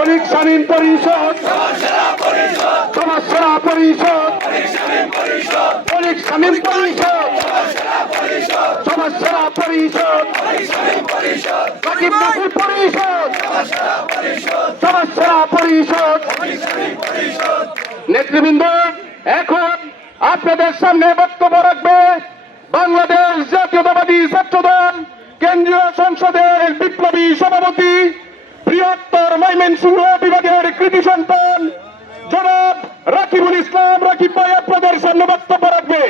অনেক স্বাধীন পরিষদ, সমাজসেরা পরিষদ, অনেক স্বাধীন পরিষদ, সমাজসেরা পরিষদ, রাকিব নকুল পরিষদ, সমাজসেরা পরিষদ। নেতৃবৃন্দ, এখন আপনাদের সামনে বক্তব্য রাখবে বাংলাদেশ জাতীয়তাবাদী ছাত্রদল কেন্দ্রীয় সংসদের বিপ্লবী সভাপতি, বৃহত্তর ময়মনসিংহ বিভাগের কৃতি সন্তান জনাব রাকিবুল ইসলাম। রাকিব ভাই আপনাদের সামনে বক্তব্য রাখবে।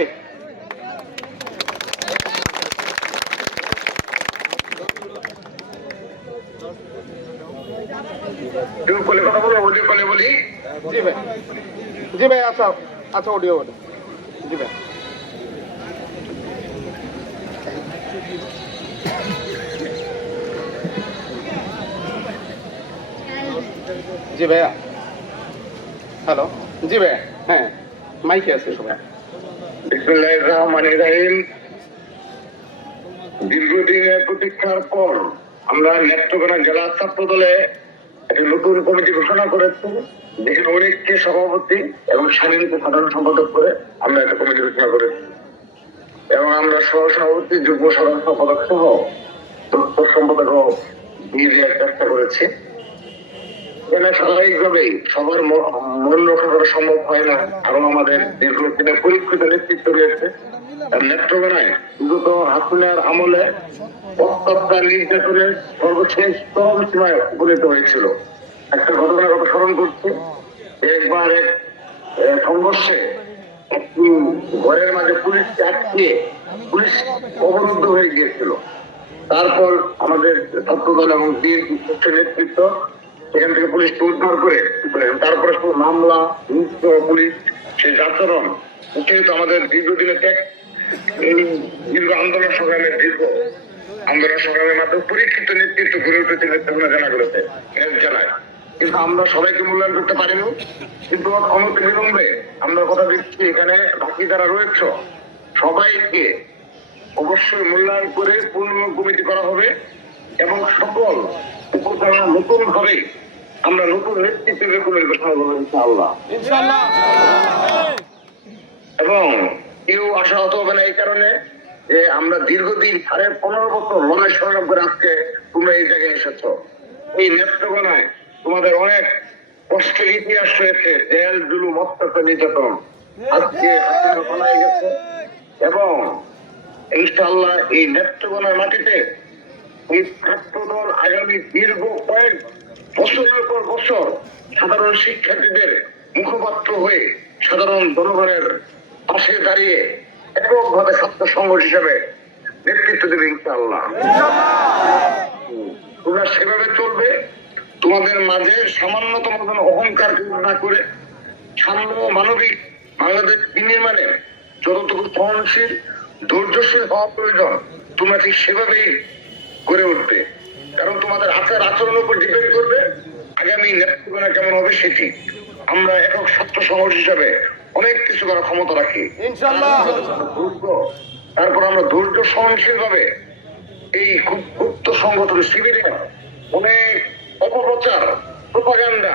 কথা বলো, অডিও কলে বলি। জি ভাই, জি ভাই, আচ্ছা আচ্ছা, অডিও বলি। জি ভাই, জি ভাইয়া, হ্যালো, জি ভাইয়া, হ্যাঁ মাইকে আছে সবাই। বিসমিল্লাহির রহমানির রহিম। দীর্ঘদিনের প্রতীক্ষার পর আমরা নেত্রকোনা জেলা ছাত্র দলে একটি নতুন কমিটি ঘোষণা করেছি, যেখানে অনেককে সভাপতি এবং স্বাধীনতা সাধারণ সম্পাদক করে আমরা একটা কমিটি ঘোষণা করেছি, এবং আমরা সহ সভাপতি, যুগ্ম সাধারণ সম্পাদক সহ তথ্য সম্পাদকও দিয়ে দেওয়ার চেষ্টা করেছি। এখানে স্বাভাবিকভাবেই সবার মন রক্ষা করা সম্ভব হয় না, কারণ আমাদের দীর্ঘদিনের পরীক্ষিত নেতৃত্ব রয়েছে। নেত্রকোনায় বিগত হাসিনার আমলে অত্যাচার নির্যাতনের সর্বশেষ চরম সীমায় উপনীত হয়েছিল। একটা ঘটনার কথা স্মরণ করছি। একবার এক সংঘর্ষে একটি ঘরের মাঝে পুলিশকে আটকিয়ে পুলিশ অবরুদ্ধ হয়ে গিয়েছিল। তারপর আমাদের ছাত্রদল এবং বিএনপি নেতৃত্ব সেখান থেকে পুলিশকে উদ্ধার করে তারপরে মামলা, পুলিশ সেই আচরণ, যেহেতু আমাদের দীর্ঘদিনের ত্যাগ, এই দীর্ঘ আন্দোলন সংগ্রামের মাধ্যমে পরীক্ষিত নেতৃত্ব গড়ে উঠেছে নেত্রকোনা জেলাগুলোতে জেলায়। কিন্তু আমরা সবাইকে মূল্যায়ন করতে পারিনি। কিন্তু অনতি বিলম্বে আমরা কথা দিচ্ছি, এখানে বাকি যারা রয়েছে সবাইকে অবশ্যই মূল্যায়ন করে পূর্ণ কমিটি করা হবে, এবং সকল উপজেলা নতুন ভাবে আমরা নতুন নেতৃত্বের ঘোষণা করবো ইনশাআল্লাহ। এবং কেউ আশাহত হবে না এই কারণে যে আমরা দীর্ঘদিন 15.5 বছর লড়াই সংগ্রাম করে আজকে তোমরা এই জায়গায় এসেছ। এই নেত্রকোনায় তোমাদের অনেক কষ্টের ইতিহাস রয়েছে, জেল, জুলুম, অত্যাচার, নির্যাতন। আজকে পালাই গেছে, এবং ইনশাআল্লাহ এই নেত্রকোনার মাটিতে এই ছাত্রদল আগামী দীর্ঘ কয়েক বছরের পর বছর সাধারণ শিক্ষার্থীদের মুখপাত্র হয়ে সাধারণ জনগণের পাশে দাঁড়িয়ে এককভাবে ছাত্র সংগঠন হিসেবে নেতৃত্ব দেবে ইনশাআল্লাহ। তোমরা সেভাবে চলবে। তোমাদের মাঝে সামান্যতম কোনো অহংকার না করে সাম্য মানবিক বাংলাদেশ বিনির্মাণে যতটুকু সহনশীল, ধৈর্যশীল হওয়া প্রয়োজন, তোমরা ঠিক সেভাবেই গড়ে উঠবে। কারণ তোমাদের আচরণের উপর ডিপেন্ড করবে আগামী নেতৃত্বগুলো কেমন হবে সেটি। আমরা একক ছাত্র সংগঠন হিসাবে অনেক কিছু করার ক্ষমতা রাখি ইনশাআল্লাহ। তারপর আমরা ধৈর্য সহনশীল ভাবে এই খুব গুপ্ত সংগঠন শিবিরে অনেক অপপ্রচার, প্রোপাগান্ডা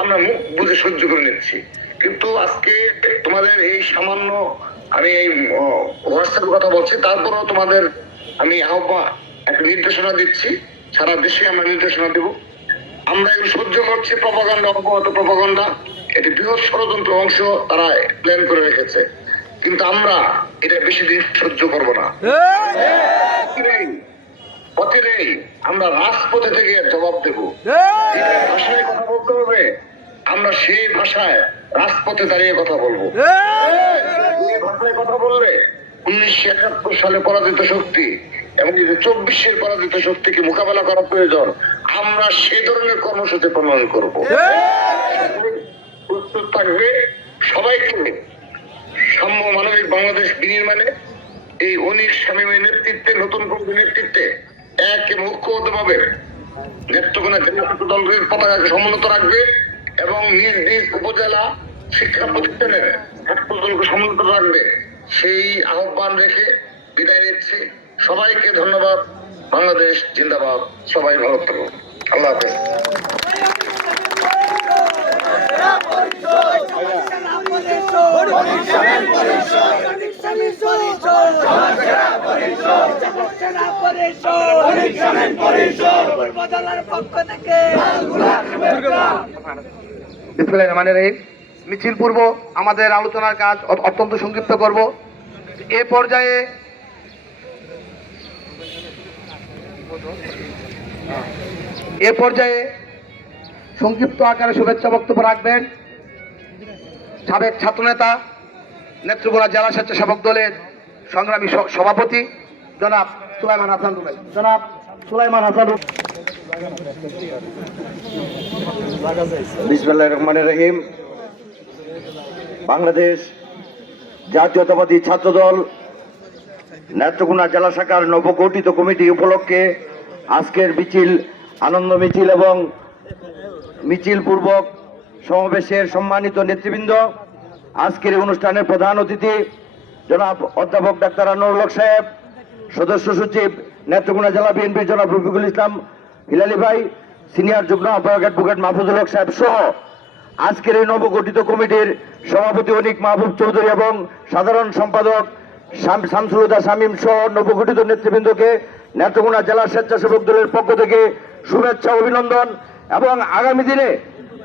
আমরা মুখ বুঝে সহ্য করে নিচ্ছি। কিন্তু আজকে তোমাদের এই সামান্য, আমি এই হোয়াটসঅ্যাপের কথা বলছি, তারপরেও তোমাদের আমি একটা নির্দেশনা দিচ্ছি, সারা দেশে আমরা নির্দেশনা দেব। আমরা এগুলো সহ্য করছি, প্রপাগান্ডা, অপহত প্রপাগান্ডা, এটি বৃহৎ ষড়যন্ত্র অংশ তারা প্ল্যান করে রেখেছে, কিন্তু আমরা এটা বেশি দিন সহ্য করব না। অচিরেই আমরা রাজপথে থেকে জবাব দেব। ভাষায় কথা বলতে হবে, আমরা সেই ভাষায় রাজপথে দাঁড়িয়ে কথা বলবো। ভাষায় কথা বললে 1971 সালে পরাজিত শক্তি এবং 24-এর পরাজিত শক্তিকে মোকাবেলা করা প্রয়োজন, আমরা সেই ধরনের কর্মসূচি প্রণয়ন করব। প্রস্তুত থাকবে সবাইকে সাম্য মানবিক বাংলাদেশ বিনির্মাণে এই অনিক শামীমের নেতৃত্বে, নতুন কমিটির নেতৃত্বে এক মুখ্যভাবে নেত্রকোনা জেলা ছাত্র দলের পতাকাকে সমুন্নত রাখবে এবং নিজ নিজ উপজেলা শিক্ষা প্রতিষ্ঠানের ছাত্র দলকে সমুন্নত রাখবে, সেই আহ্বান রেখে বিদায় নিচ্ছি। সবাইকে ধন্যবাদ। বাংলাদেশ জিন্দাবাদ। সবাই ভালো থাকুন। আল্লাহ হাফেজ। বিসমিল্লাহির রহমানির রহিম। মিছিল পূর্ব আমাদের আলোচনার কাজ অত্যন্ত সংক্ষিপ্ত করব। এ পর্যায়ে সংক্ষিপ্ত আকারে শুভেচ্ছা বক্তব্য রাখবেন সাবেক ছাত্রনেতা নেত্রকোনা জেলা স্বেচ্ছাসেবক দলের সংগ্রামী সভাপতি জনাব সুলাইমান হাসান রুবেল। বিসমিল্লাহির রহমানির রহিম। বাংলাদেশ জাতীয়তাবাদী ছাত্রদল নেত্রকোনা জেলা শাখার নবগঠিত কমিটি উপলক্ষে আজকের মিছিল, আনন্দ মিছিল এবং মিছিল পূর্বক সমাবেশের সম্মানিত নেতৃবৃন্দ, আজকের এই অনুষ্ঠানের প্রধান অতিথি জনাব অধ্যাপক ডাক্তার আনোয়ারুল হক সাহেব, সদস্য সচিব নেত্রকোনা জেলা বিএনপির জনাব রফিকুল ইসলাম হিলালি ভাই, সিনিয়র যুগ্ম আহ্বায়ক অ্যাডভোকেট মাহফুজুল হক সাহেব সহ আজকের এই নবগঠিত কমিটির সভাপতি অনিক মাহবুব চৌধুরী এবং সাধারণ সম্পাদক শামসুল হুদা শামীম সহ নবগঠিত নেতৃবৃন্দকে নেত্রকোনা জেলা স্বেচ্ছাসেবক দলের পক্ষ থেকে শুভেচ্ছা, অভিনন্দন এবং আগামী দিনে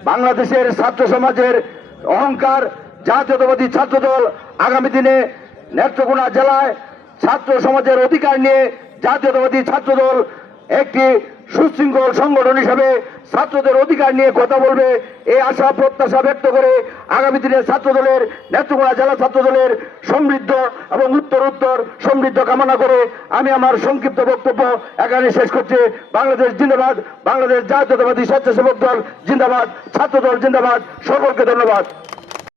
বাংলাদেশের ছাত্র সমাজের অহংকার জাতীয়তাবাদী ছাত্রদল আগামী দিনে নেত্রকোনা জেলায় ছাত্র সমাজের অধিকার নিয়ে জাতীয়তাবাদী ছাত্রদল একটি সুশৃঙ্খল সংগঠন হিসাবে ছাত্রদের অধিকার নিয়ে কথা বলবে, এই আশা প্রত্যাশা ব্যক্ত করে আগামী দিনে ছাত্রদলের নেত্রকোনা জেলা ছাত্রদলের সমৃদ্ধ এবং উত্তর সমৃদ্ধ কামনা করে আমি আমার সংক্ষিপ্ত বক্তব্য এখানে শেষ করছি। বাংলাদেশ জিন্দাবাদ, বাংলাদেশ জাতীয়তাবাদী স্বেচ্ছাসেবক দল জিন্দাবাদ, ছাত্রদল জিন্দাবাদ। সকলকে ধন্যবাদ।